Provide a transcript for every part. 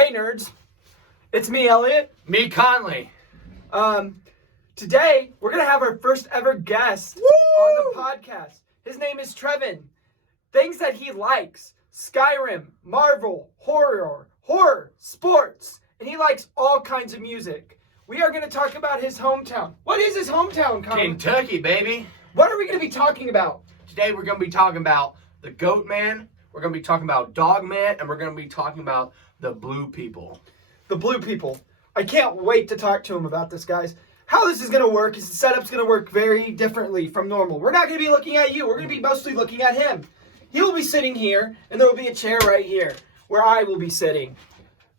Hey nerds, it's me Elliot. Me Conley. Today we're gonna have our first ever guest on the podcast. His name is Trevin. Things that he likes: Skyrim, Marvel, horror, sports, and he likes all kinds of music. We are gonna talk about his hometown. What is his hometown, Conley? Kentucky, baby. What are we gonna be talking about? Today we're going to be talking about the Goat Man, we're going to be talking about Dog Man, and we're going to be talking about the Blue People. The Blue People. I can't wait to talk to him about this, guys. How this is going to work is the setup's going to work very differently from normal. We're not going to be looking at you. We're going to be mostly looking at him. He will be sitting here, and there will be a chair right here where I will be sitting.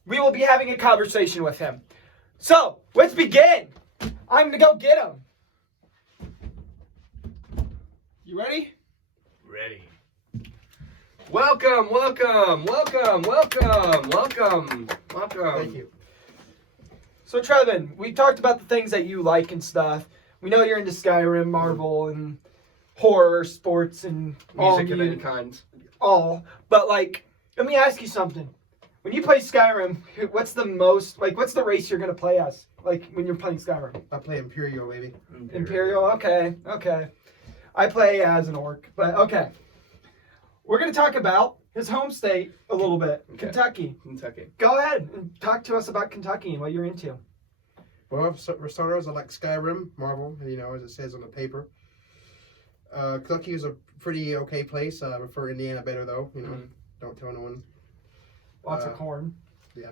We will be having a conversation with him. So, let's begin. I'm going to go get him. You ready? Ready. Welcome. Thank you. So, Trevin, we talked about the things that you like and stuff. We know you're into Skyrim, Marvel, and horror, sports, and Music of any kind. All. But, like, let me ask you something. When you play Skyrim, what's the race you're going to play as? Like, when you're playing Skyrim? I play Imperial, baby. Imperial? Okay. I play as an orc, but okay. We're going to talk about his home state a little bit, Okay. Kentucky. Kentucky. Go ahead and talk to us about Kentucky and what you're into. Well, for starters, I like Skyrim, Marvel, as it says on the paper. Kentucky is a pretty okay place. I prefer Indiana better, though. Don't tell no one. Lots of corn. Yeah,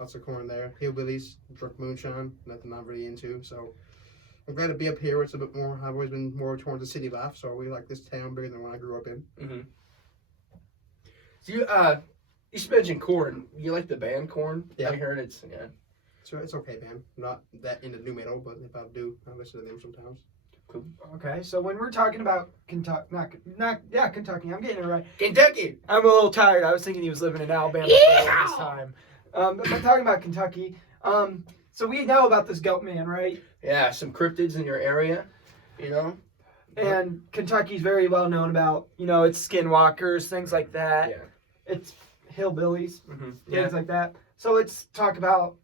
lots of corn there. Hillbillies, drunk moonshine, nothing I'm really into. So I'm glad to be up here. It's a bit more. I've always been more towards the city life, so we like this town bigger than when I grew up in. Mm-hmm. So you mentioned Korn. You like the band Korn? Yeah. I heard it's So it's okay, man. Not that into new metal, but if I do, I listen to them sometimes. Cool. Okay, so when we're talking about Kentucky, Kentucky, I'm getting it right. Kentucky. I'm a little tired. I was thinking he was living in Alabama for all this time. But I'm talking about Kentucky. So we know about this Goat Man, right? Yeah, some cryptids in your area, And Kentucky's very well known about, it's skinwalkers, things like that. Yeah. It's hillbillies, Yeah. things like that. So let's talk about,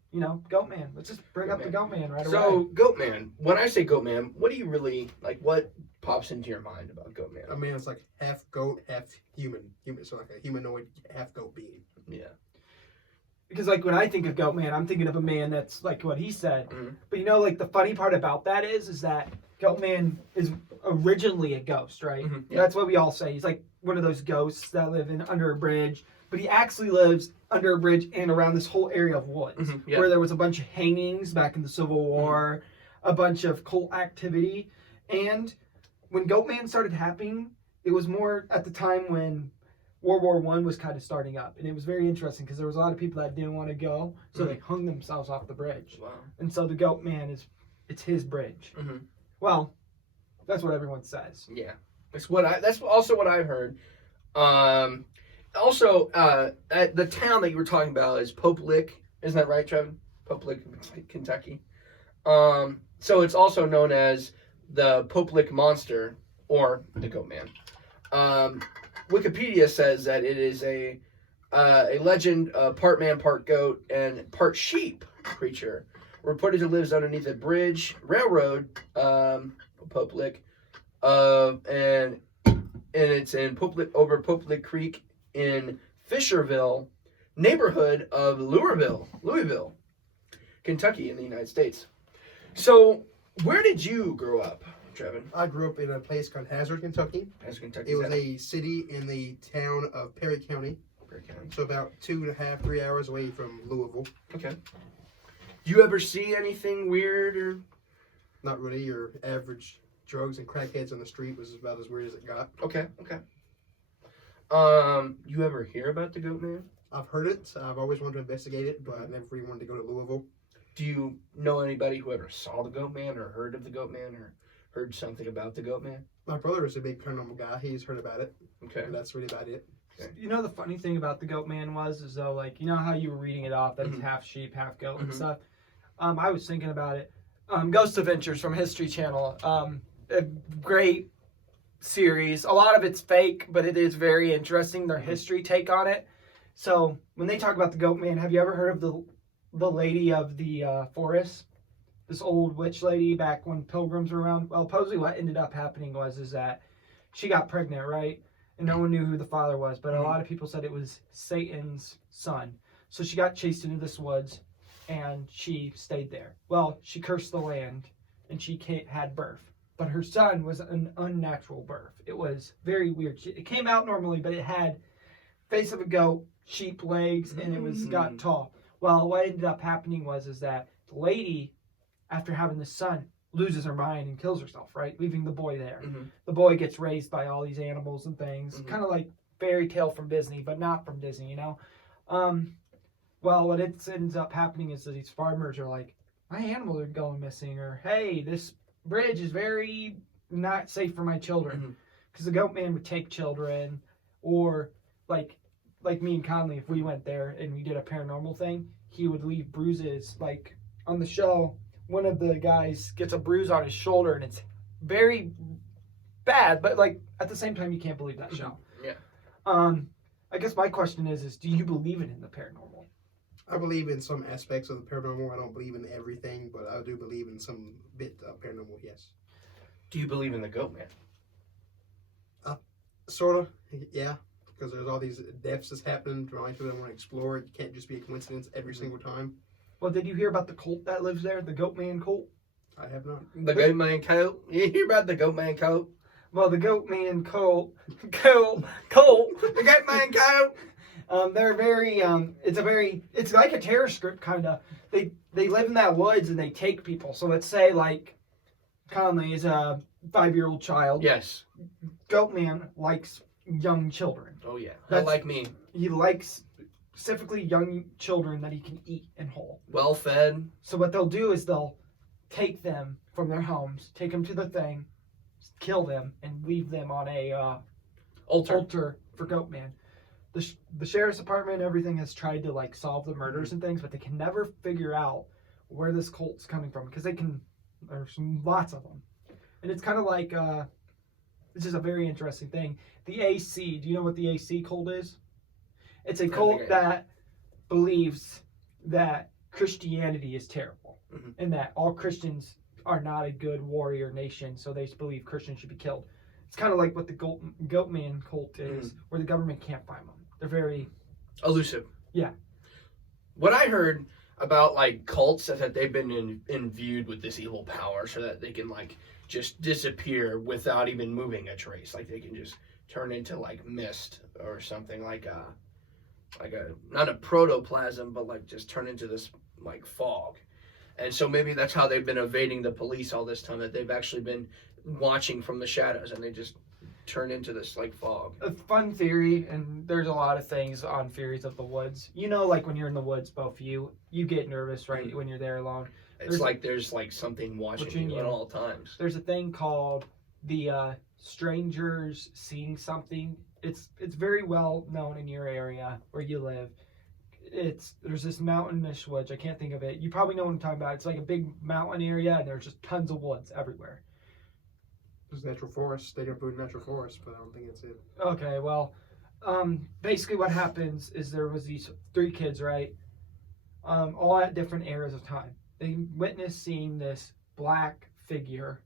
Goat Man. Let's just bring Goat up the Man. Goat Man right away. So, Goat Man, when I say Goat Man, what do you really, what pops into your mind about Goat Man? I mean, it's like half goat, half human. So like a humanoid, half goat being. Yeah. Because, when I think of Goat Man, I'm thinking of a man that's like what he said. Mhm. But, the funny part about that is that Goat Man is originally a ghost, right? Mhm, yeah. That's what we all say. He's like one of those ghosts that live under a bridge. But he actually lives under a bridge and around this whole area of woods. Mhm, yeah. Where there was a bunch of hangings back in the Civil War, a bunch of cult activity. And when Goat Man started happening, it was more at the time when World War I was kind of starting up. And it was very interesting because there was a lot of people that didn't want to go. So they hung themselves off the bridge. Wow. And so the Goat Man it's his bridge. Mm-hmm. Well, that's what everyone says. Yeah. That's also what I've heard. Also, the town that you were talking about is Pope Lick. Isn't that right, Trevin? Pope Lick, Kentucky. So it's also known as the Pope Lick Monster or the Goat Man. Wikipedia says that it is a legend, part man, part goat, and part sheep creature. Reported to live underneath a bridge, railroad, Pope Lick, and it's in over Pope Lick Creek in Fisherville, neighborhood of Louisville, Kentucky in the United States. So, where did you grow up, Trevin? I grew up in a place called Hazard, Kentucky. Hazard, Kentucky. It was a city in the town of Perry County. So about 2.5, 3 hours away from Louisville. Okay. You ever see anything weird or? Not really. Your average drugs and crackheads on the street was about as weird as it got. Okay. You ever hear about the Goat Man? I've heard it. I've always wanted to investigate it, but I never really wanted to go to Louisville. Do you know anybody who ever saw the Goat Man or heard of the Goat Man or heard something about the Goat Man? My brother is a big paranormal guy. He's heard about it. Okay. And that's really about it. Okay. The funny thing about the Goat Man is though, how you were reading it off, that he's Mhm. half sheep, half goat Mhm. and stuff. I was thinking about it. Ghost Adventures from History Channel. A great series. A lot of it's fake, but it is very interesting, their history take on it. So when they talk about the goat man, have you ever heard of the lady of the forest? This old witch lady back when pilgrims were around? Well, supposedly what ended up happening is that she got pregnant, right? And no one knew who the father was, but a lot of people said it was Satan's son. So she got chased into this woods, and she stayed there. Well, she cursed the land, and she had birth. But her son was an unnatural birth. It was very weird. It came out normally, but it had face of a goat, sheep legs, and it got tall. Well, what ended up happening is that the lady, after having the son, loses her mind and kills herself, right? Leaving the boy there. The boy gets raised by all these animals and things. Kind of like fairy tale from Disney, but not from Disney, you know? Well, what ends up happening is that these farmers are like, my animals are going missing, or hey, this bridge is very not safe for my children. Because the goat man would take children, or like me and Conley, if we went there and we did a paranormal thing, he would leave bruises. Like on the show, one of the guys gets a bruise on his shoulder, and it's very bad, but like at the same time, you can't believe that show. Yeah. I guess my question is do you believe in the paranormal? I believe in some aspects of the paranormal. I don't believe in everything, but I do believe in some bit of paranormal, yes. Do you believe in the goat man? Sort of, yeah. Because there's all these deaths that's happening. A lot of people want to explore it. It can't just be a coincidence every single time. Well, did you hear about the cult that lives there, the goat man cult? I have not. The goat man cult? You hear about the goat man cult? Well, the goat man cult, the goat man cult. They're very, it's like a terror script kind of. They live in that woods and they take people. So let's say like Conley is a 5-year-old child. Yes. Goat man likes young children. Oh yeah. Not like me. He likes specifically young children that he can eat and hold. Well fed. So what they'll do is they'll take them from their homes, take them to the thing, kill them, and leave them on a altar for Goat Man. The sheriff's department and everything has tried to like solve the murders and things, but they can never figure out where this cult's coming from because there's lots of them, and it's kind of like this is a very interesting thing. The AC. Do you know what the AC cult is? It's a cult that believes that Christianity is terrible and that all Christians are not a good warrior nation, so they believe Christians should be killed. It's kind of like what the goat man cult is, where the government can't find them. They're very elusive. Yeah. What I heard about like cults is that they've been imbued with this evil power, so that they can like just disappear without even moving a trace. Like they can just turn into like mist or something, like a not a protoplasm, but like just turn into this like fog. And so maybe that's how they've been evading the police all this time, that they've actually been watching from the shadows and they just turn into this like fog. A fun theory, and there's a lot of things on theories of the woods. You know, like when you're in the woods, both of you get nervous, right, when you're there alone. There's like something watching you at all times. There's a thing called the strangers seeing something. It's very well known in your area where you live. There's this mountainous woods. I can't think of it. You probably know what I'm talking about. It's like a big mountain area, and there's just tons of woods everywhere. There's natural forest. They don't put natural forest, but I don't think it's it. Okay, well, basically what happens is there was these 3 kids, right? All at different eras of time. They witnessed seeing this black figure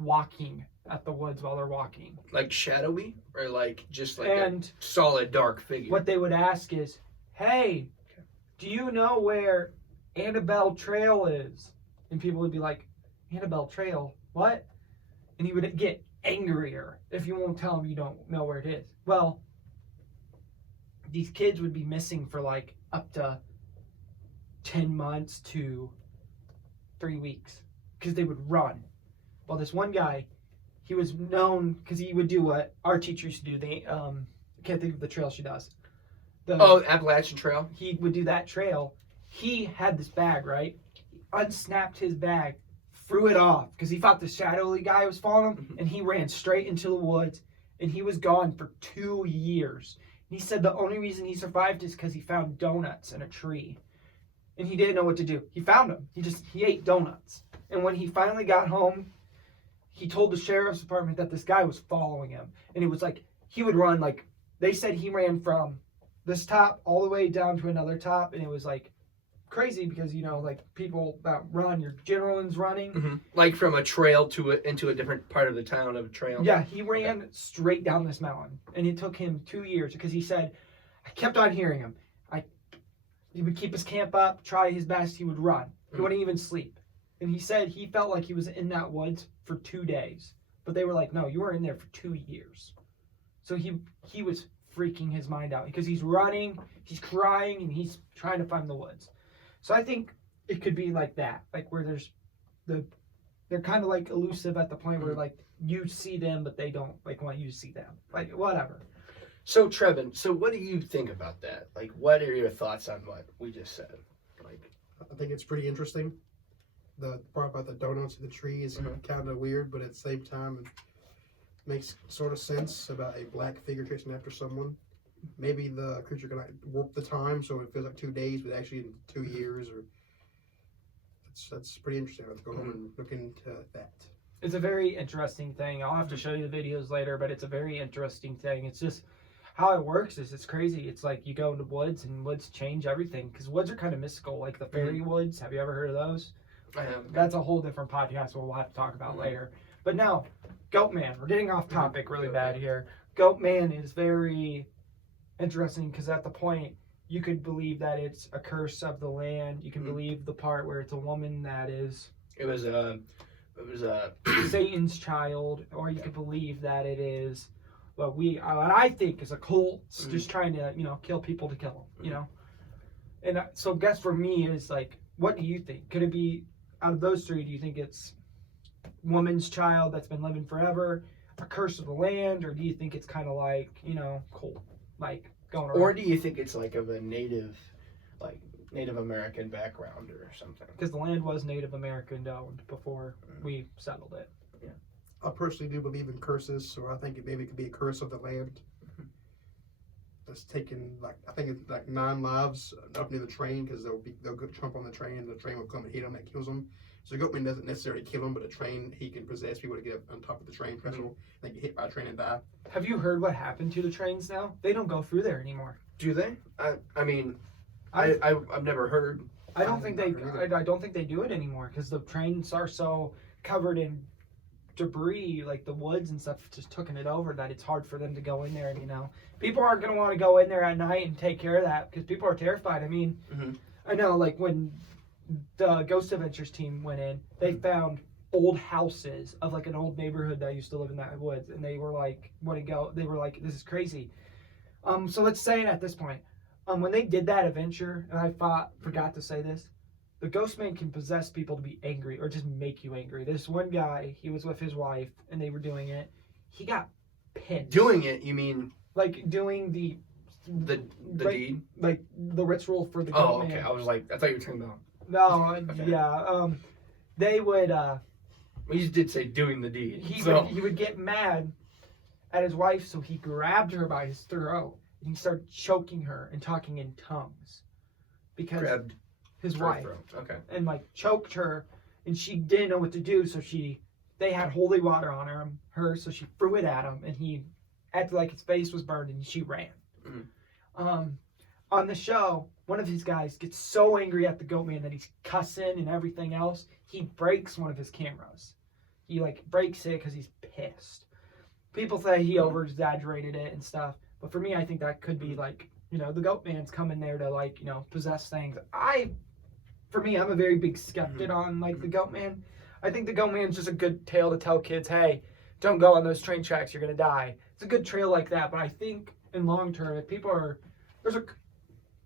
walking at the woods while they're walking. Like shadowy, or like just like a solid dark figure? What they would ask is, hey, do you know where Annabelle Trail is? And people would be like, Annabelle Trail? What? And he would get angrier if you won't tell him you don't know where it is. Well, these kids would be missing for like up to 10 months to 3 weeks because they would run. Well, this one guy, he was known because he would do what our teacher used to do. I can't think of the trail she does. Appalachian Trail. He would do that trail. He had this bag, right? He unsnapped his bag, threw it off because he thought the shadowy guy was following him, and he ran straight into the woods, and he was gone for 2 years. And he said the only reason he survived is because he found donuts in a tree, and he didn't know what to do. He found them. He ate donuts, and when he finally got home, he told the sheriff's department that this guy was following him, and it was like he would run like they said he ran from this top all the way down to another top, and it was like crazy because like people that run, your adrenaline's running. Mm-hmm. Like from a trail into a different part of the town of a trail. Yeah, he ran straight down this mountain, and it took him 2 years because he said, I kept on hearing him. He would keep his camp up, try his best. He would run. He wouldn't even sleep. And he said he felt like he was in that woods for 2 days, but they were like, no, you were in there for 2 years. So he was freaking his mind out because he's running, he's crying, and he's trying to find the woods. So I think it could be like that, like where they're kind of like elusive at the point where like you see them, but they don't like want you to see them, like whatever. So Trevin, what do you think about that? Like, what are your thoughts on what we just said? Like, I think it's pretty interesting. The part about the donuts in the tree is kind of weird, but at the same time, it makes sort of sense about a black figure chasing after someone. Maybe the creature can warp the time so it feels like 2 days, but actually in 2 years. Or that's pretty interesting. I'll go home and look into that. It's a very interesting thing. I'll have to show you the videos later, but it's a very interesting thing. It's just how it works is it's crazy. It's like you go into woods and woods change everything because woods are kind of mystical, like the fairy woods. Have you ever heard of those? I have. That's a whole different podcast we'll have to talk about later. But now, Goatman. We're getting off topic really bad here. Goatman is very interesting because at the point you could believe that it's a curse of the land. You can believe the part where it's a woman that is. It was a Satan's child, or you could believe that it is what I think is a cult just trying to kill people to kill them. And so guess for me is like, what do you think? Could it be out of those three? Do you think it's woman's child that's been living forever, a curse of the land, or do you think it's kind of like cult, like going around? Or do you think it's like of a Native American background or something? Because the land was Native American owned before we settled it. Yeah. I personally do believe in curses, so I think it could be a curse of the land. That's taken I think it's like 9 lives up near the train because they'll go jump on the train and the train will come and hit them. That kills them. So Goatman doesn't necessarily kill them, but a train he can possess people to get up on top of the train trestle. They get hit by a train and die. Have you heard what happened to the trains now? They don't go through there anymore. Do they? I mean, I've never heard. I don't think they do it anymore because the trains are so covered in debris, like the woods and stuff just taking it over, that it's hard for them to go in there. And people aren't going to want to go in there at night and take care of that because people are terrified. I mean, I know like when the Ghost Adventures team went in, they found old houses of like an old neighborhood that used to live in that woods, and they were like, they were like, this is crazy. So let's say at this point, when they did that adventure, and I forgot to say this, the Ghostman can possess people to be angry or just make you angry. This one guy, he was with his wife, and they were doing it. He got pinned. Doing it, you mean? Like doing the deed? Like the ritual for the Goatman. Oh, okay. I was like, I thought you were talking about. No, Okay. yeah. They would. Well, you did say doing the deed. He would get mad at his wife, so he grabbed her by his throat and he started choking her and talking in tongues because grabbed his wife. Throat. Okay. And like choked her, and she didn't know what to do, so they had holy water on her, so she threw it at him, and he acted like his face was burned, and she ran. On the show, one of his guys gets so angry at the Goatman that he's cussing and everything else, he breaks one of his cameras. He like breaks it because he's pissed. People say he over-exaggerated it and stuff, but for me, I think that could be like, the Goatman's coming there to like, possess things. For me, I'm a very big skeptic on like the Goatman. I think the Goatman's just a good tale to tell kids, hey, don't go on those train tracks, you're gonna die. It's a good trail like that, but I think in long term, if there's a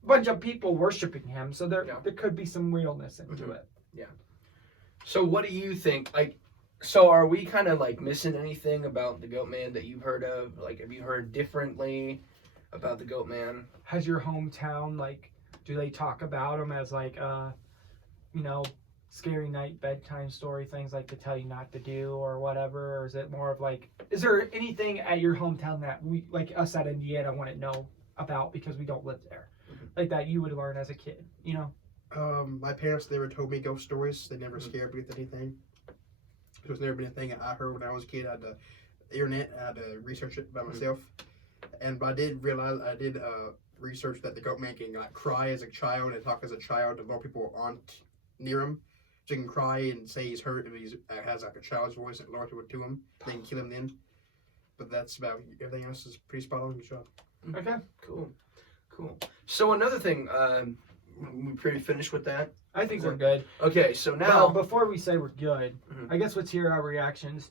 bunch of people worshiping him, so there could be some realness into it. Yeah. So what do you think? Like, so are we kind of like missing anything about the Goatman that you've heard of? Like, have you heard differently about the Goatman? Has your hometown, like, do they talk about him as like scary night bedtime story, things like to tell you not to do or whatever? Or is it more of like, is there anything at your hometown that we, like us at Indiana, want to know about because we don't live there? Like that you would learn as a kid, My parents never told me ghost stories. They never scared me with anything. It was never been a thing I heard when I was a kid. I had the internet. I had to research it by myself. But I did realize, research that the goat man can like cry as a child and talk as a child to lure people on near him. So he can cry and say he's hurt if he has like a child's voice and lure people to him. They can kill him then. But that's about everything else is pretty spot on. Good job. Okay. Cool. So another thing, we pretty finished with that? I think we're good. Okay, so now... Well, before we say we're good, I guess let's hear our reactions.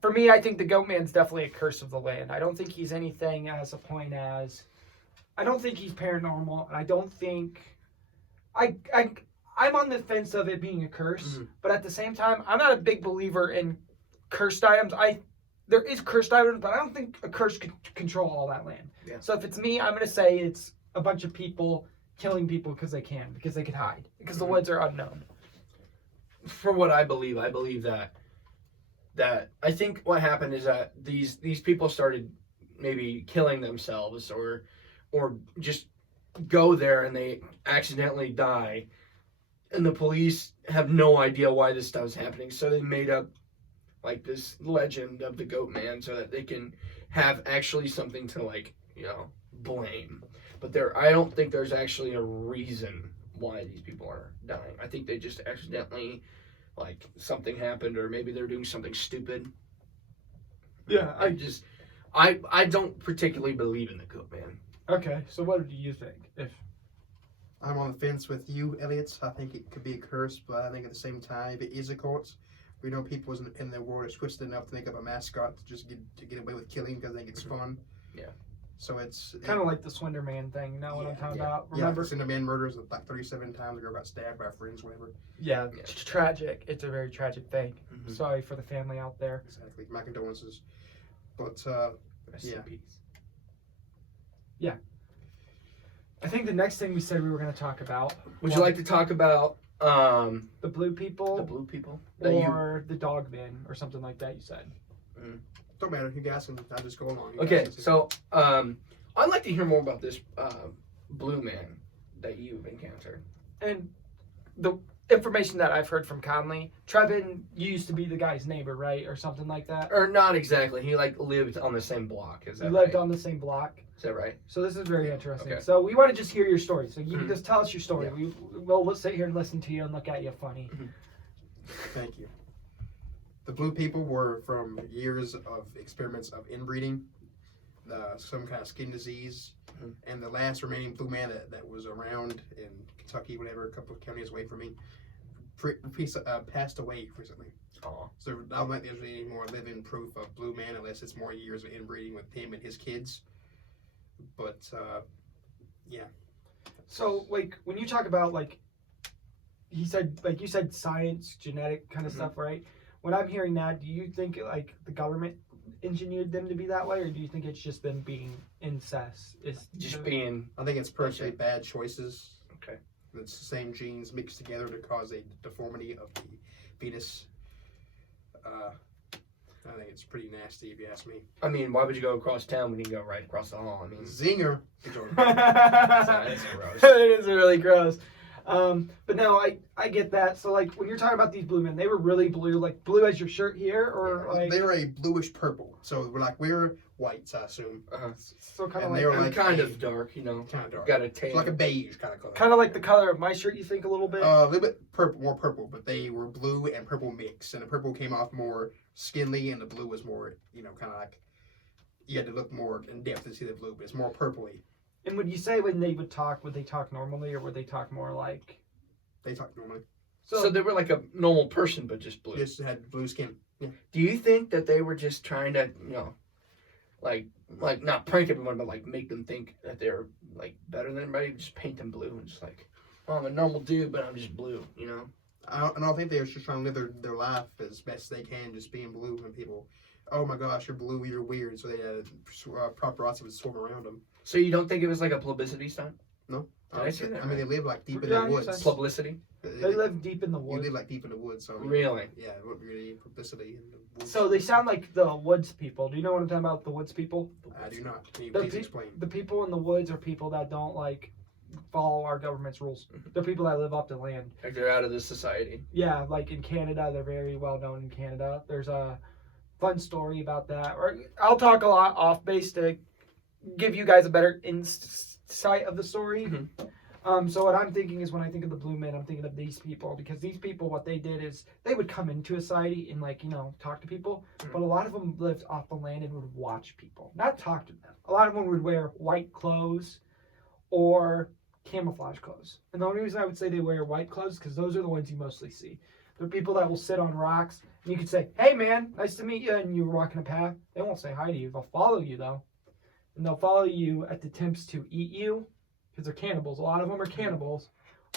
For me, I think the goat man's definitely a curse of the land. I don't think he's anything as a point as... I don't think he's paranormal, and I don't think... I'm on the fence of it being a curse, but at the same time, I'm not a big believer in cursed items. There is cursed items, but I don't think a curse could control all that land. Yeah. So if it's me, I'm going to say it's a bunch of people killing people because they can, because they could hide, because the woods are unknown. For what I believe that I think what happened is that these people started maybe killing themselves or just go there and they accidentally die, and the police have no idea why this stuff's happening, so they made up like this legend of the goat man so that they can have actually something to like, you know, blame. But I don't think there's actually a reason why these people are dying. I think they just accidentally, like, something happened, or maybe they're doing something stupid. Yeah, I don't particularly believe in the goat man. Okay, so what do you think? I'm on the fence with you, Elliot. I think it could be a curse, but I think at the same time, if it is a curse, we know people in the world are twisted enough to make up a mascot to just get away with killing because they think it's fun. Yeah. So it's Kind of like the Slender Man thing. You know what I'm talking about? Remember, Slender Man murders like 37 times. The girl got stabbed by friends, whatever. Yeah, it's tragic. It's a very tragic thing. Sorry for the family out there. Exactly. My condolences. But Rest in peace. Yeah. I think the next thing we said we were going to talk about. Would you like to talk about the blue people? The blue people? Or the dog man or something like that you said. Don't matter. You guys can. I'll just go along. Okay, so I'd like to hear more about this blue man that you've encountered. And the information that I've heard from Conley, Trevin used to be the guy's neighbor, right? Or something like that? Or not exactly. He like lived on the same block. Is that right? He lived on the same block. Is that right? So this is very interesting. Okay. So we want to just hear your story. So you can just tell us your story. Yeah. We'll sit here and listen to you and look at you funny. Thank you. The blue people were from years of experiments of inbreeding, some kind of skin disease, and the last remaining blue man that was around in Kentucky, whatever, a couple of counties away from me, passed away recently. Oh. So I don't think there's any more living proof of blue man unless it's more years of inbreeding with him and his kids. But yeah. So like when you talk about like you said science, genetic kind of stuff, right? When I'm hearing that, do you think like the government engineered them to be that way, or do you think it's just them being incest? I think it's personally bad choices. Okay. It's the same genes mixed together to cause a deformity of the fetus. I think it's pretty nasty if you ask me. I mean, why would you go across town when you can go right across the hall? I mean, zinger. That's gross. It is really gross. But no, I get that. So like when you're talking about these blue men, they were really blue, like blue as your shirt here, or like they were a bluish purple. So we're whites, I assume. So kind of like, like kind of dark, you know. Kind of dark. Got a tail. So like a beige kind of color. Kind of like the color of my shirt, you think a little bit? A little bit more purple, but they were blue and purple mixed, and the purple came off more skinly, and the blue was more, you know, kind of like you had to look more in depth to see the blue, but it's more purpley. And would you say when they would they talk normally, or would they talk more like? They talk normally. So they were like a normal person, but just blue. Just had blue skin. Yeah. Do you think that they were just trying to, you know, like not prank everyone, but like make them think that they're like better than everybody? Just paint them blue and just like, oh, I'm a normal dude, but I'm just blue, you know? I don't think they were just trying to live their life as best they can, just being blue, and people, oh my gosh, you're blue, you're weird. So they had paparazzi would swim around them. So you don't think it was like a publicity stunt? No. Did I say that? I mean, they live like deep in the woods. Publicity? They live deep in the woods. You live like deep in the woods. So really? Yeah, it wouldn't be really publicity in the woods. So they sound like the woods people. Do you know what I'm talking about? The woods people? I do not. Can you please explain? The people in the woods are people that don't like follow our government's rules. They're people that live off the land. Like they're out of this society. Yeah, like in Canada, they're very well known in Canada. There's a fun story about that. Or I'll talk a lot off base to give you guys a better side of the story. So what I'm thinking is when I think of the Blue Men, I'm thinking of these people, because these people, what they did is they would come into a society and like, talk to people, but a lot of them lived off the land and would watch people, not talk to them. A lot of them would wear white clothes or camouflage clothes. And the only reason I would say they wear white clothes because those are the ones you mostly see. They're people that will sit on rocks and you could say, "Hey man, nice to meet you," and you're walking a path. They won't say hi to you. They'll follow you though. And they'll follow you at the attempts to eat you, because they're cannibals. A lot of them are cannibals,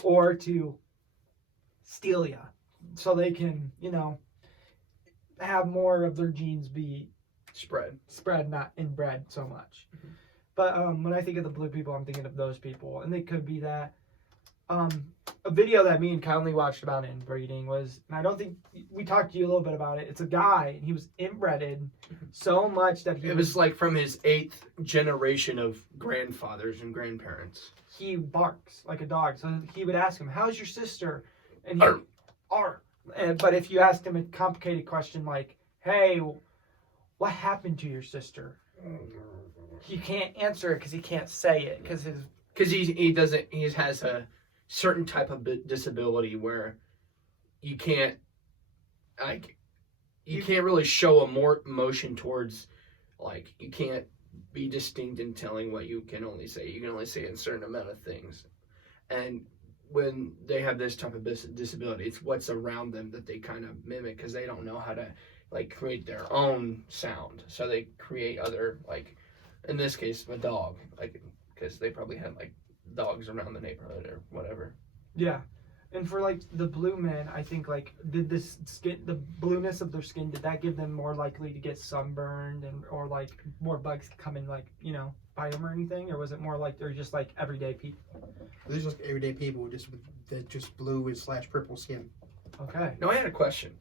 or to steal you, so they can, have more of their genes be spread, not inbred so much. But when I think of the blue people, I'm thinking of those people, and they could be that. A video that me and Conley watched about inbreeding was, and I don't think we talked to you a little bit about it. It's a guy, and he was inbreded so much that it was like from his 8th generation of grandfathers and grandparents. He barks like a dog. So he would ask him, "How's your sister?" And he Arr. But if you asked him a complicated question like, "Hey, what happened to your sister?" He can't answer it because he can't say it because he has a certain type of disability where you can't really show a more emotion towards, like, you can't be distinct in telling what you can only say. You can only say a certain amount of things. And when they have this type of disability, it's what's around them that they kind of mimic because they don't know how to, like, create their own sound. So they create other, like, in this case, a dog, like, because they probably had, like, dogs around the neighborhood or whatever. Yeah. And for, like, the blue men, I think, like, did this skin, the blueness of their skin, did that give them more likely to get sunburned or, like, more bugs come and, like, bite them or anything? Or was it more like they're just, like, everyday people? They're just everyday people just blue and / purple skin. Okay. No, I had a question.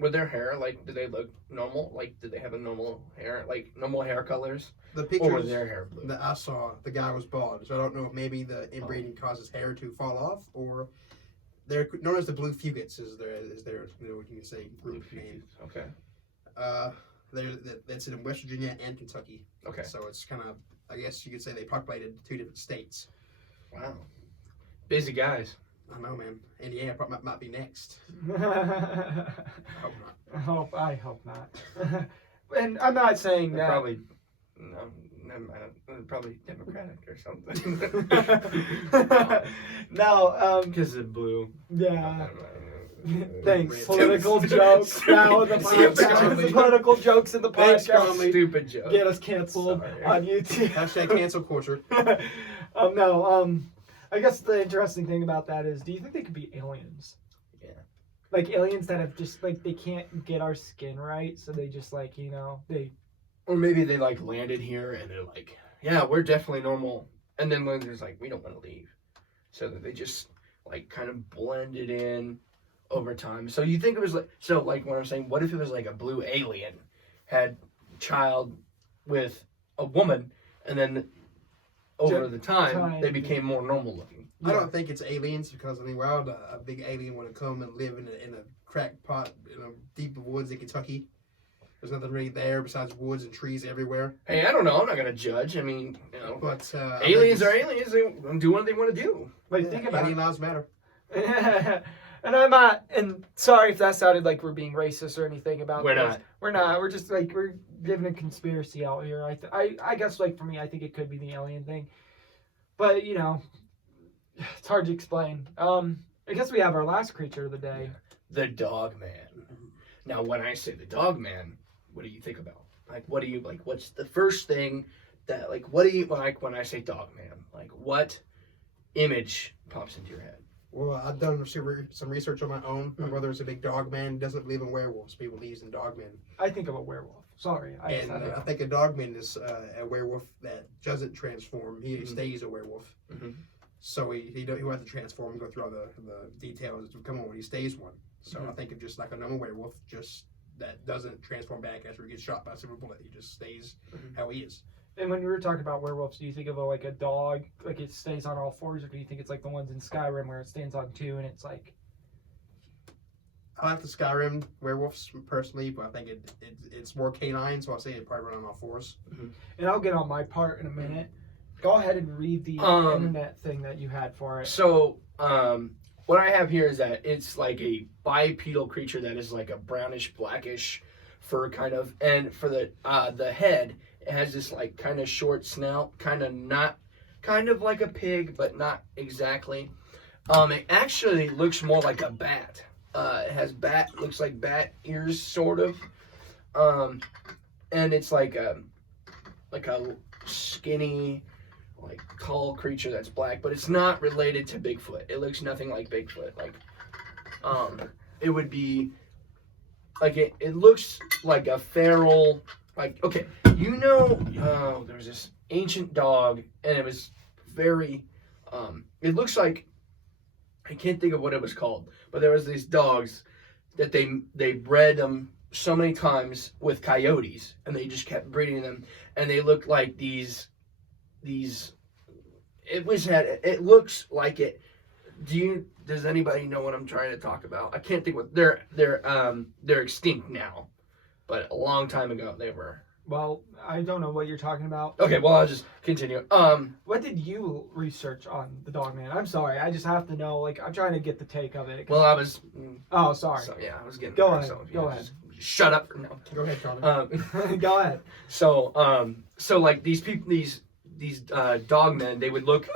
With their hair, like, did they look normal? Like, did they have a normal hair, like, normal hair colors? The Or pictures was their hair blue? that I saw, the guy was bald. So I don't know if maybe the inbreeding causes hair to fall off, or they're known as the blue fugits is their what you can say group name. Okay. That's in West Virginia and Kentucky. Okay. So it's kind of, I guess you could say they populated 2 different states. Wow. Busy guys. I know, man. Indiana might be next. I Hope not. I hope not. And I'm not saying They're that. probably, no, never mind. They're probably Democratic or something. No, Because of blue. yeah. Red. Thanks. Political jokes now in the podcast. Political jokes in the Thanks, podcast. Conley. Stupid joke. Get us canceled Sorry. on YouTube. Hashtag cancel culture. I guess the interesting thing about that is, do you think they could be aliens? Yeah. Like aliens that have just, like, they can't get our skin right, so they just, like, they... Or maybe they, like, landed here and they're like, yeah, we're definitely normal. And then when there's like, we don't want to leave. So that they just, like, kind of blended in over time. So you think it was like, so, like, what I'm saying, what if it was like a blue alien had child with a woman, and then over the time they became more normal looking? I don't think it's aliens because, I mean, why would a big alien want to come and live in a crack pot in a deep woods in Kentucky? There's nothing really there besides woods and trees everywhere. Hey, I don't know. I'm not gonna judge. I mean, But aliens are aliens. They do what they want to do. Like, think about alien lives matter. it. And I'm not, and sorry if that sounded like we're being racist or anything about We're this. not. We're not. We're just, like, we're giving a conspiracy out here. I guess, like, for me, I think it could be the alien thing. But, it's hard to explain. I guess we have our last creature of the day. The dog man. Now, when I say the dog man, what do you think about? Like, what do you, like, what's the first thing that, like, what do you, like, when I say dog man? Like, what image pops into your head? Well, I've done some research on my own. My brother's a big dog man. He doesn't believe in werewolves. He believes in dog men. I think of a werewolf. Sorry. I think a dog man is a werewolf that doesn't transform. He stays a werewolf. Mm-hmm. So he don't have to transform and go through all the details to become one when he stays one. So I think of just like a normal werewolf, just that doesn't transform back after he gets shot by a silver bullet. He just stays how he is. And when we were talking about werewolves, do you think of like a dog, like it stays on all fours, or do you think it's like the ones in Skyrim where it stands on 2 and it's like... I like the Skyrim werewolves personally, but I think it's more canine, so I'll say it probably run on all 4s. And I'll get on my part in a minute, Go ahead and read the internet thing that you had for it. So, what I have here is that it's like a bipedal creature that is like a brownish, blackish fur kind of, and for the head, it has this like kind of short snout, kind of like a pig, but not exactly. It actually looks more like a bat. It has looks like bat ears, sort of. And it's like a skinny, like tall creature that's black, but it's not related to Bigfoot. It looks nothing like Bigfoot. Like, it would be like it looks like a feral. Like, okay, there's this ancient dog, and it was very. It looks like, I can't think of what it was called, but there was these dogs that they bred them so many times with coyotes, and they just kept breeding them, and they looked like these. It looks like it. Does anybody know what I'm trying to talk about? I can't think what they're extinct now, but a long time ago they were. Well, I don't know what you're talking about. Okay, well, I'll just continue. What did you research on the dog man? I'm sorry, I just have to know. Like, I'm trying to get the take of it. Well, I was. Oh, sorry. So, yeah, I was getting. Go there, ahead. So, Go ahead. Just shut up. No. Go ahead, Connor. Go ahead. So like these people, these dog men, they look.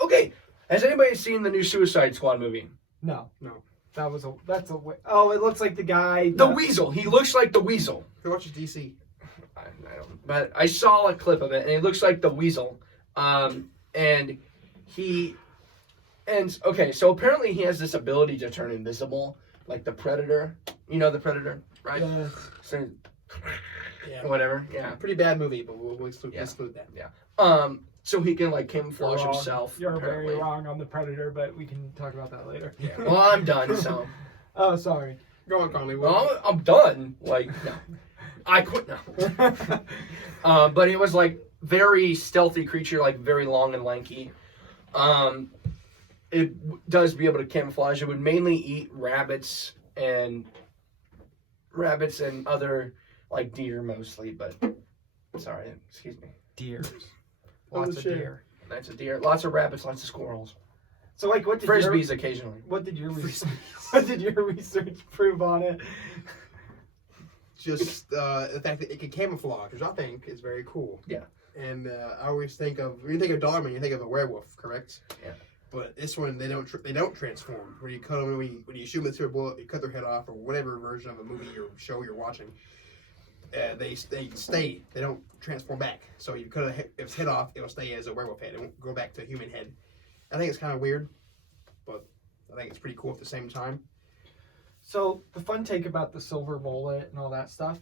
Okay. Has anybody seen the new Suicide Squad movie? No. No. That's a. Oh, it looks like the guy. The Weasel. He looks like the Weasel. Who watches DC? I don't. But I saw a clip of it, and he looks like the Weasel. So apparently he has this ability to turn invisible, like the Predator. You know the Predator, right? Yeah. So, Yeah. whatever. Yeah. Pretty bad movie, but we'll exclude that. Yeah. So he can like camouflage himself. You're apparently. very wrong on the Predator, but we can talk about that later. Yeah. Well, I'm done. So. Oh, sorry. Go on, Conley. Well, I'm done. Like, no. I quit now. But it was like very stealthy creature, like very long and lanky. It does be able to camouflage. It would mainly eat rabbits and other like deer mostly. But sorry, excuse me. Deers. Oh, Lots of shit. deer. Lots of deer, lots of rabbits, lots of squirrels. So, like, what did Frisbees occasionally. What did your research prove on it? Just the fact that it can camouflage, which I think is very cool. Yeah. And I always think of, when you think of Dogman, you think of a werewolf, correct? Yeah. But this one, they don't transform. When you cut them, when you shoot them with a bullet, you cut their head off, or whatever version of a movie or show you're watching. They stay. They don't transform back. So you cut its head off, it'll stay as a werewolf head. It won't go back to a human head. I think it's kind of weird, but I think it's pretty cool at the same time. So the fun take about the silver bullet and all that stuff,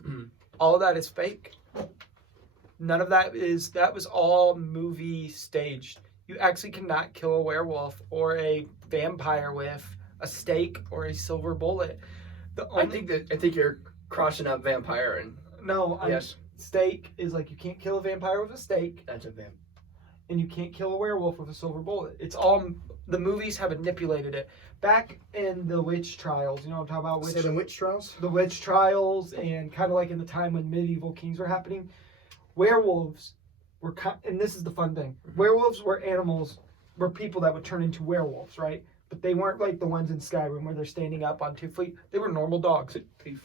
all of that is fake. None of that was all movie staged. You actually cannot kill a werewolf or a vampire with a stake or a silver bullet. I think you're crossing out vampire and yes. Stake is like you can't kill a vampire with a stake. That's a vamp. And you can't kill a werewolf with a silver bullet. It's all the movies have manipulated it. Back in the witch trials, you know what I'm talking about? Salem witch trials? The witch trials, and kind of like in the time when medieval kings were happening, werewolves were, and this is the fun thing, werewolves were people that would turn into werewolves, right? But they weren't like the ones in Skyrim where they're standing up on 2 feet. They were normal dogs. 2 feet.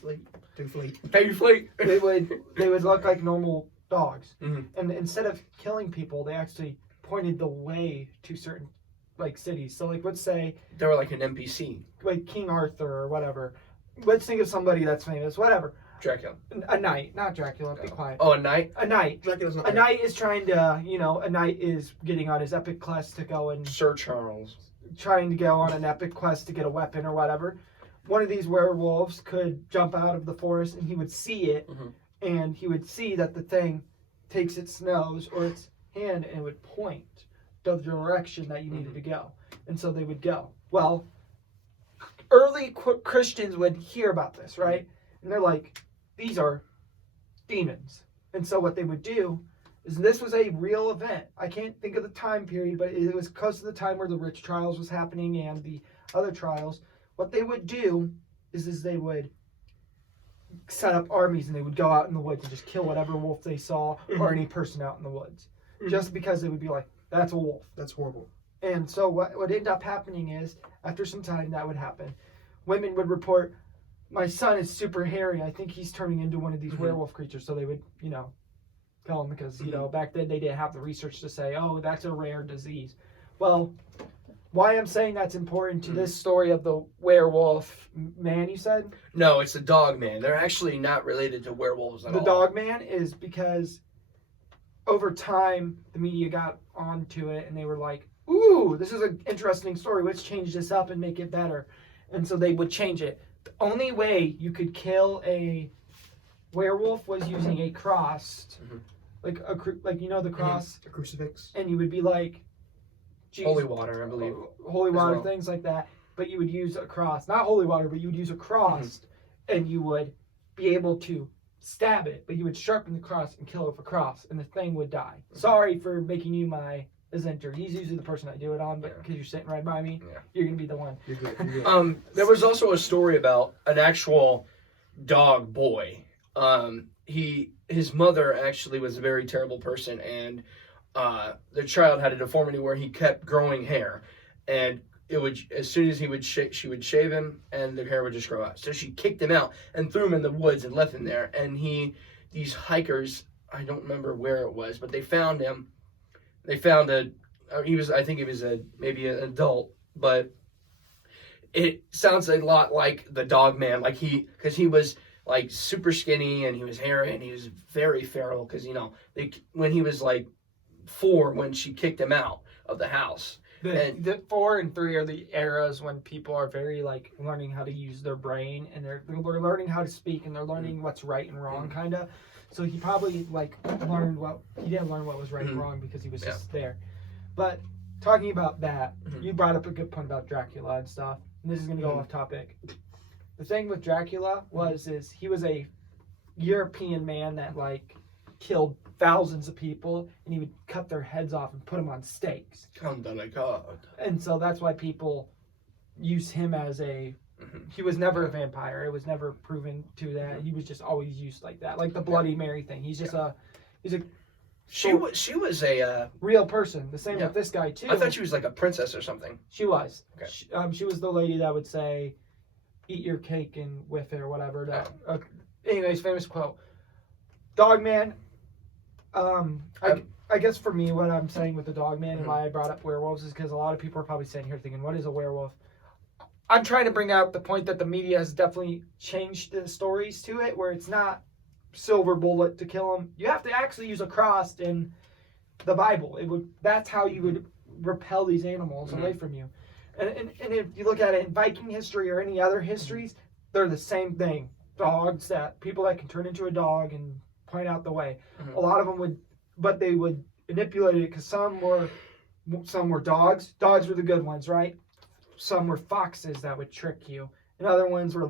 2 feet. 2 feet. They would look like normal dogs. Mm-hmm. And instead of killing people, they actually pointed the way to certain like cities. So like let's say They were like an NPC. like King Arthur or whatever. Let's think of somebody that's famous, whatever. Dracula. A knight, not Dracula, be quiet. Oh, a knight? A knight. Dracula's not A knight is trying to, a knight is getting on his epic quest to go and Sir Charles. trying to go on an epic quest to get a weapon or whatever. One of these werewolves could jump out of the forest and he would see it, and he would see that the thing takes its nose or its hand and it would point the direction that you needed to go. And so they would go. Well, early Christians would hear about this, right? And they're like, these are demons. And so what they would do is, this was a real event. I can't think of the time period, but it was close to the time where the witch trials was happening and the other trials. What they would do is they would set up armies and they would go out in the woods and just kill whatever wolf they saw or any person out in the woods, just because it would be like, that's a wolf. That's horrible. And so what ended up happening is, after some time that would happen, women would report, my son is super hairy, I think he's turning into one of these werewolf creatures. So they would, kill him because, back then they didn't have the research to say, oh, that's a rare disease. Well, why I'm saying that's important to this story of the werewolf man, you said? No, it's the dog man. They're actually not related to werewolves at all. The dog man is because over time, the media got onto it and they were like, ooh, this is an interesting story. Let's change this up and make it better. And so they would change it. The only way you could kill a werewolf was using a cross, the cross, A crucifix. and you would be like, Jesus, Holy water, I believe. holy water, well. things like that. But you would use a cross, not holy water, but you would use a cross, and you would be able to stab it, but you would sharpen the cross and kill it with a cross, and the thing would die. Sorry for making you my presenter. He's usually the person I do it on, but because you're sitting right by me, you're gonna be the one. You're good. You're good. There was also a story about an actual dog boy. His mother actually was a very terrible person, and the child had a deformity where he kept growing hair, and it would, as soon as she would shave him, and the hair would just grow out. So she kicked him out and threw him in the woods and left him there. And these hikers, I don't remember where it was, but they found him. They found I think he was maybe an adult, but it sounds a lot like the dog man, because he was like super skinny and he was hairy and he was very feral, because when he was like 4 when she kicked him out of the house. The 4 and 3 are the eras when people are very learning how to use their brain, and they're learning how to speak, and they're learning what's right and wrong, kind of. So he probably learned he didn't learn what was right and wrong because he was just there. But talking about that, you brought up a good point about Dracula and stuff. And this is gonna go off topic. The thing with Dracula is he was a European man that killed thousands of people, and he would cut their heads off and put them on stakes. And so that's why people use him as he was never a vampire. It was never proven to that. He was just always used like that, like the Bloody Mary thing. He's just She was a real person. The same with this guy too. I thought she was like a princess or something. She was. Okay. She was the lady that would say, "Eat your cake and whiff it," or whatever. Anyways, famous quote. Dogman. I guess for me, what I'm saying with the Dogman and why I brought up werewolves is because a lot of people are probably sitting here thinking, "What is a werewolf?" I'm trying to bring out the point that the media has definitely changed the stories to it, where it's not silver bullet to kill them. You have to actually use a cross in the Bible. That's how you would repel these animals away from you. And if you look at it in Viking history or any other histories, they're the same thing. Dogs, people that can turn into a dog and point out the way. A lot of them but they would manipulate it because some were dogs. Dogs were the good ones, right? Some were foxes that would trick you, and other ones were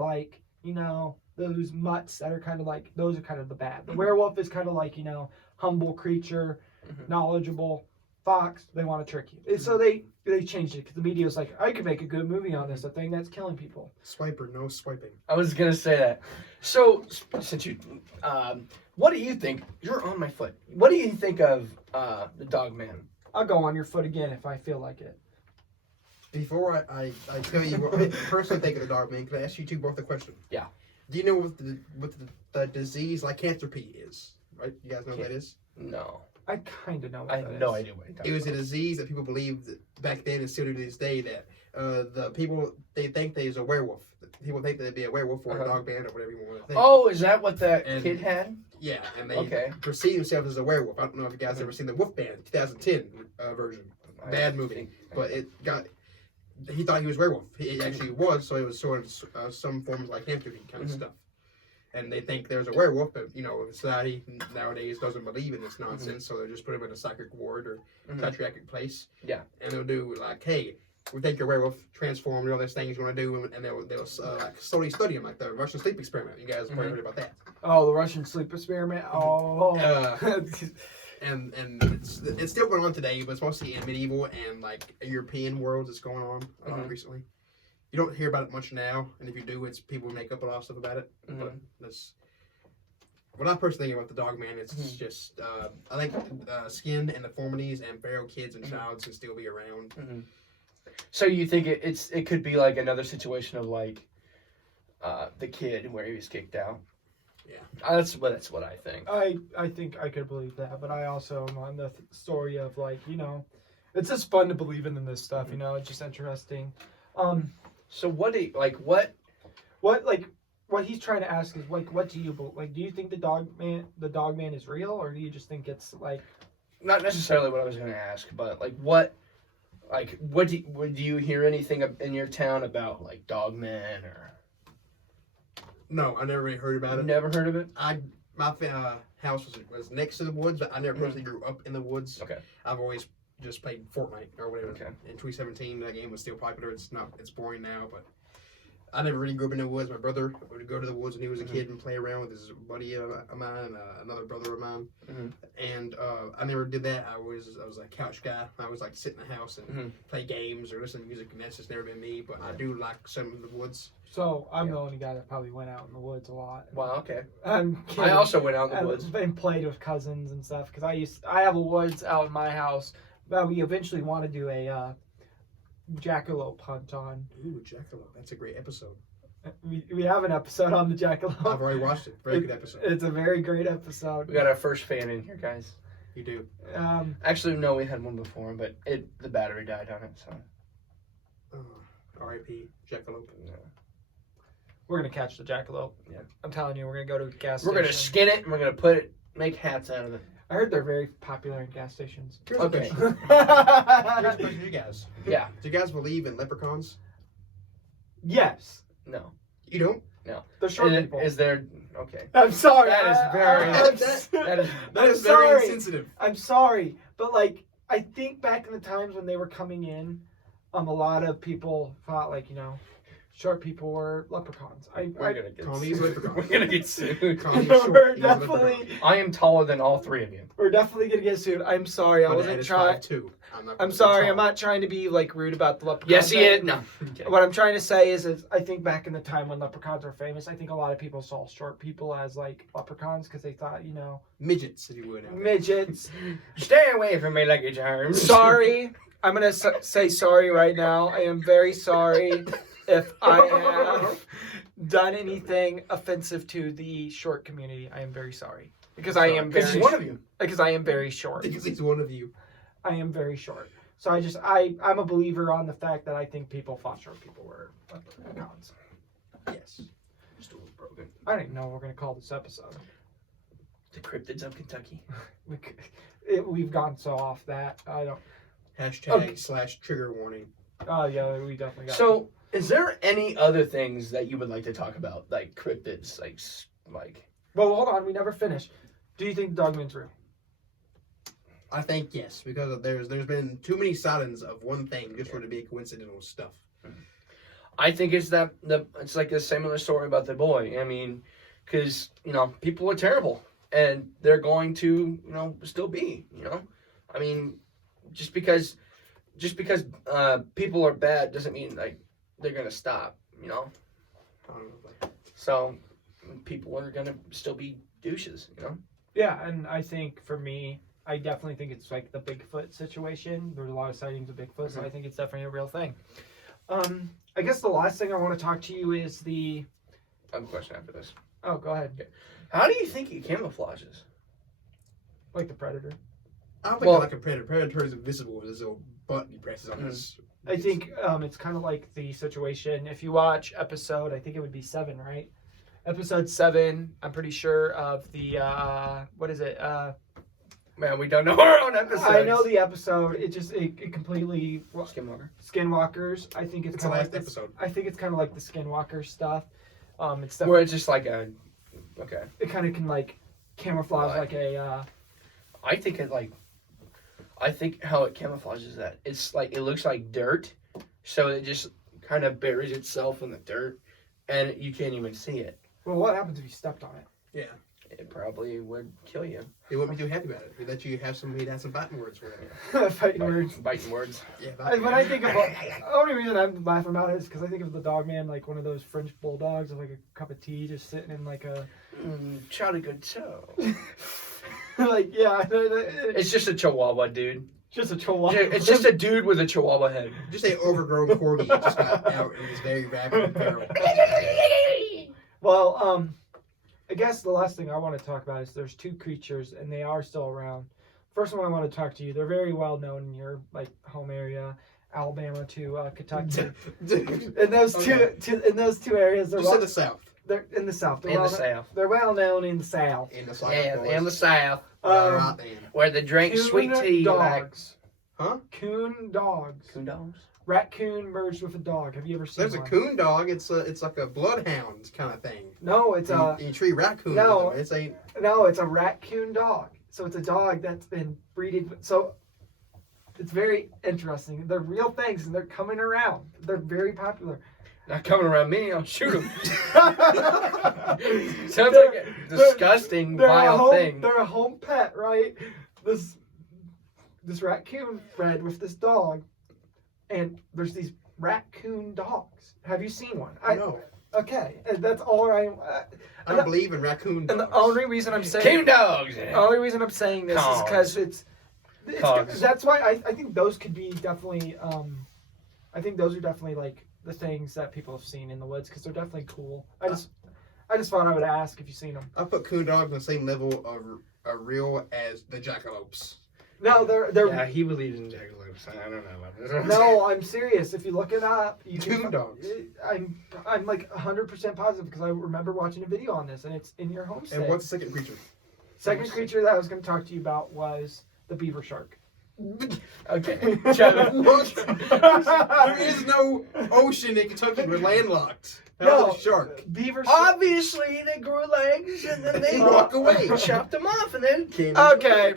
those mutts that are kind of those are kind of the bad. The werewolf is kind of humble creature, knowledgeable. Fox, they want to trick you. So they changed it because the media was like, I could make a good movie on this, a thing that's killing people. Swiper, no swiping. I was gonna say that. So since you, what do you think? You're on my foot. What do you think of the Dog Man? I'll go on your foot again if I feel like it. Before I tell you what I personally think of the Dog Man, can I ask you two both a question? Yeah. Do you know what the disease lycanthropy is? Right? You guys know what that is? No. I kind of know what I have no idea what you're It talking was a about. disease that people believed back then and still to this day that the people, they think there's a werewolf. People think there'd be a werewolf or a dog man or whatever you want to think. Oh, is that what that kid had? Yeah, and they perceive themselves as a werewolf. I don't know if you guys ever seen the Wolfman 2010 version. Bad movie. But he thought he was a werewolf. He actually was, so it was sort of some form of lycanthropy kind of stuff. And they think there's a werewolf, but society nowadays doesn't believe in this nonsense, so they'll just put him in a psychic ward or psychiatric place. Yeah. And they'll do hey, we think you're a werewolf, transform, and all this thing he's going to do, and they'll slowly study him, like the Russian sleep experiment. You guys probably heard about that. Oh, the Russian sleep experiment. Oh. And it's still going on today, but it's mostly in medieval and European worlds. It's going on recently. You don't hear about it much now, and if you do, it's people make up a lot of stuff about it. Mhm. But that's what I personally think about the dog man. It's just I think skin and deformities and feral kids and childs can still be around. Mm-hmm. So you think it could be like another situation of like the kid where he was kicked out? Yeah, that's what I think. I think I could believe that, but I also am on the story of like, it's just fun to believe in this stuff. It's just interesting. So what do you, like what? What he's trying to ask is like, what do you like? Do you think the dog man is real, or do you just think it's like? Not necessarily what I was going to ask, but like what do you hear anything in your town about like dog men or? No, I never really heard about it. Never heard of it? My house was next to the woods, but I never personally grew up in the woods. Okay. I've always just played Fortnite or whatever. Okay. In 2017, that game was still popular. It's boring now, but I never really grew up in the woods. My brother would go to the woods when he was a kid and play around with his buddy of mine and another brother of mine. Mm-hmm. And I never did that. I was a couch guy. I was like sit in the house and play games or listen to music, and that's just never been me. But I do like some of the woods. So I'm the only guy that probably went out in the woods a lot. Wow. Okay. I'm kidding. I also went out in the woods and played with cousins and stuff because I have a woods out in my house. But we eventually want to do a jackalope hunt on. Ooh, jackalope. That's a great episode. We have an episode on the jackalope. I've already watched it. Very good episode. It's a very great episode. We got our first fan in here, guys. You do. Actually, no, we had one before, but the battery died on it, so. R.I.P. Jackalope. Yeah. We're gonna catch the jackalope. Yeah. I'm telling you, we're gonna go to a gas We're station. gonna skin it and we're gonna make hats out of it. I heard they're very popular in gas stations. Here's Okay. a question. Here's a question to you guys. Yeah. Do you guys believe in leprechauns? Yes. No. You don't? No. They're short people. Is there? Okay. I'm sorry. That is very. that is. That is sorry. very insensitive. I'm sorry, but like I think back in the times when they were coming in, a lot of people thought like short people were leprechauns. We're gonna get Connie's sued. leprechaun. We're gonna get sued. Connie's we're short. He's a definitely leprechaun. I am taller than all three of you. we're definitely gonna get sued. I'm sorry. I My dad wasn't is trying. 5'2". I'm sorry. I'm not trying to be like rude about the leprechauns. Yes, he is. No. Okay. What I'm trying to say is I think back in the time when leprechauns were famous, I think a lot of people saw short people as like leprechauns because they thought, Midgets, if you would. midgets. Stay away from me, Lucky Charms. Sorry. I'm going to say sorry right now. I am very sorry if I have done anything offensive to the short community. I am very sorry. Because I am Because very he's one of you. Because I am very short. Because he's one of you. I am very short. So I'm a believer on the fact that I think people thought short people were leprechauns. Yes. Stool's broken. I don't even know what we're going to call this episode. The cryptids of Kentucky. We've gone so off that. I don't. Hashtag / trigger warning. Oh, yeah, we definitely got So, is there any other things that you would like to talk about, like cryptids, like? Well, hold on. We never finished. Do you think the dogman's real? I think yes, because there's been too many sightings of one thing just for it to be coincidental stuff. I think it's it's like a similar story about the boy. I mean, because people are terrible, and they're going to still be. I mean, just because people are bad doesn't mean like they're gonna stop. I don't know. So people are gonna still be douches. Yeah, and I think for me, I definitely think it's like the Bigfoot situation. There's a lot of sightings of Bigfoot, so I think it's definitely a real thing. I guess the last thing I want to talk to you is I have a question after this. Oh, go ahead. Okay. How do you think he camouflages? Like the Predator. I don't think they're like a predator. Predator is invisible with his little button he presses on his. I think it's kind of like the situation. If you watch episode, I think it would be 7, right? Episode 7, I'm pretty sure of the, what is it? Man, we don't know our own episodes. I know the episode. It completely Skinwalker. Skinwalkers. I think it's It's the kind of last like episode. I think it's kind of like the Skinwalker stuff. It's Where it's just like a. Okay. it kind of can like camouflage Right. like a. I think how it camouflages that it's like it looks like dirt, so it just kind of buries itself in the dirt, and you can't even see it. Well, what happens if you stepped on it? Yeah. It probably would kill you. They wouldn't be too happy about it. He'd let you have some. He'd have some fighting words for it. Fighting words. Biting words. Yeah. When I think about the only reason I'm laughing about it is because I think of the dog man like one of those French bulldogs with like a cup of tea just sitting in like a Jolly good show. like yeah. It's just a chihuahua, dude. Just a chihuahua. It's just a dude with a chihuahua head. Just a overgrown corgi that just got out and is very rabid and feral. Well, I guess the last thing I want to talk about is there's two creatures and they are still around. First one I want to talk to you. They're very well known in your like home area, Alabama to Kentucky. In those two areas, they're Just in the South. They're in the South. They're In the well, South. They're well known in the South. In the South. Yeah, boys. in the South. Right then. Where they drink Coon sweet tea like... dogs. Huh? Coon dogs. Coon dogs? Raccoon merged with a dog. Have you ever seen There's a one? coon dog. It's like a bloodhound kind of thing. No, it's a You treat raccoon. No. It's a. it's a raccoon dog. So it's a dog that's been breeding. So it's very interesting. They're real things and they're coming around. They're very popular. Not coming around me, I'll shoot him. Sounds like a disgusting, vile thing. They're a home pet, right? This raccoon bred with this dog, and there's these raccoon dogs. Have you seen one? No. Okay, and that's all I I don't believe in raccoon dogs. And the only reason I'm saying Coon dogs! the only reason I'm saying this is because it's that's why I think those could be definitely I think those are definitely like the things that people have seen in the woods because they're definitely cool. I just thought I would ask if you've seen them. I put coon dogs on the same level of real as the jackalopes. No, they're Yeah, he believes in jackalopes. I don't know about this. no, I'm serious. If you look it up, you can Coon dogs. I'm like 100% positive because I remember watching a video on this and it's in your homestead. And what's the second creature? Second creature that I was going to talk to you about was the beaver shark. Okay. Shut up. There is no ocean in Kentucky. We're landlocked. No, a shark. Beaver shark. Obviously, they grew legs and then they Walk away. chopped them off and then came. Okay.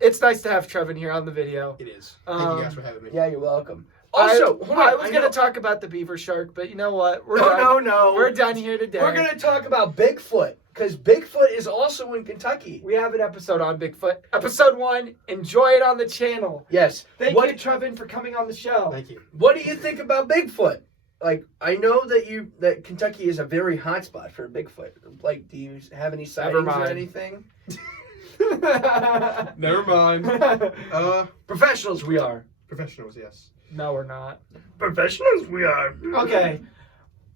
It's nice to have Trevin here on the video. It is. Thank you guys for having me. Yeah, you're welcome. Also, hold on, I was going know- to talk about the beaver shark, but you know what? We're No. We're done here today. We're gonna talk about Bigfoot because Bigfoot is also in Kentucky. We have an episode on Bigfoot. Episode 1. Enjoy it on the channel. Yes. Thank What you, Trevin, for coming on the show. Thank you. What do you think about Bigfoot? Like, I know that Kentucky is a very hot spot for Bigfoot. Like, do you have any sightings or mind. anything? Never mind. Professionals we are. Professionals, yes. No, we're not. Professionals we are. Okay.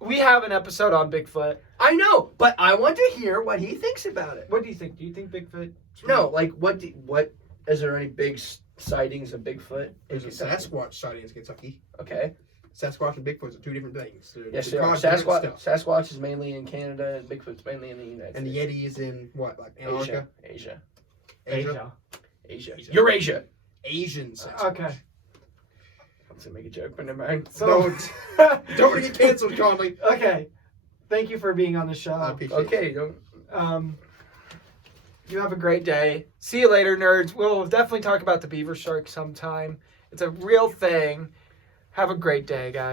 We have an episode on Bigfoot. I know, but I want to hear what he thinks about it. What do you think? Do you think Bigfoot? No, like, what is there any big sightings of Bigfoot in There's a Kentucky? Sasquatch sighting in Kentucky. Okay. Sasquatch and Bigfoot are two different things. Yes, They're they are. called different stuff. Sasquatch is mainly in Canada, and Bigfoot's mainly in the United And the States. Yeti is in what, like Antarctica? Asia. Asia. Eurasia. Asian Sasquatch. Okay. I was gonna make a joke, but never mind. So, Don't want to get canceled, Conley. okay. Thank you for being on the I show. appreciate it. Okay, don't. You have a great day. See you later, nerds. We'll definitely talk about the beaver shark sometime. It's a real thing. Have a great day, guys.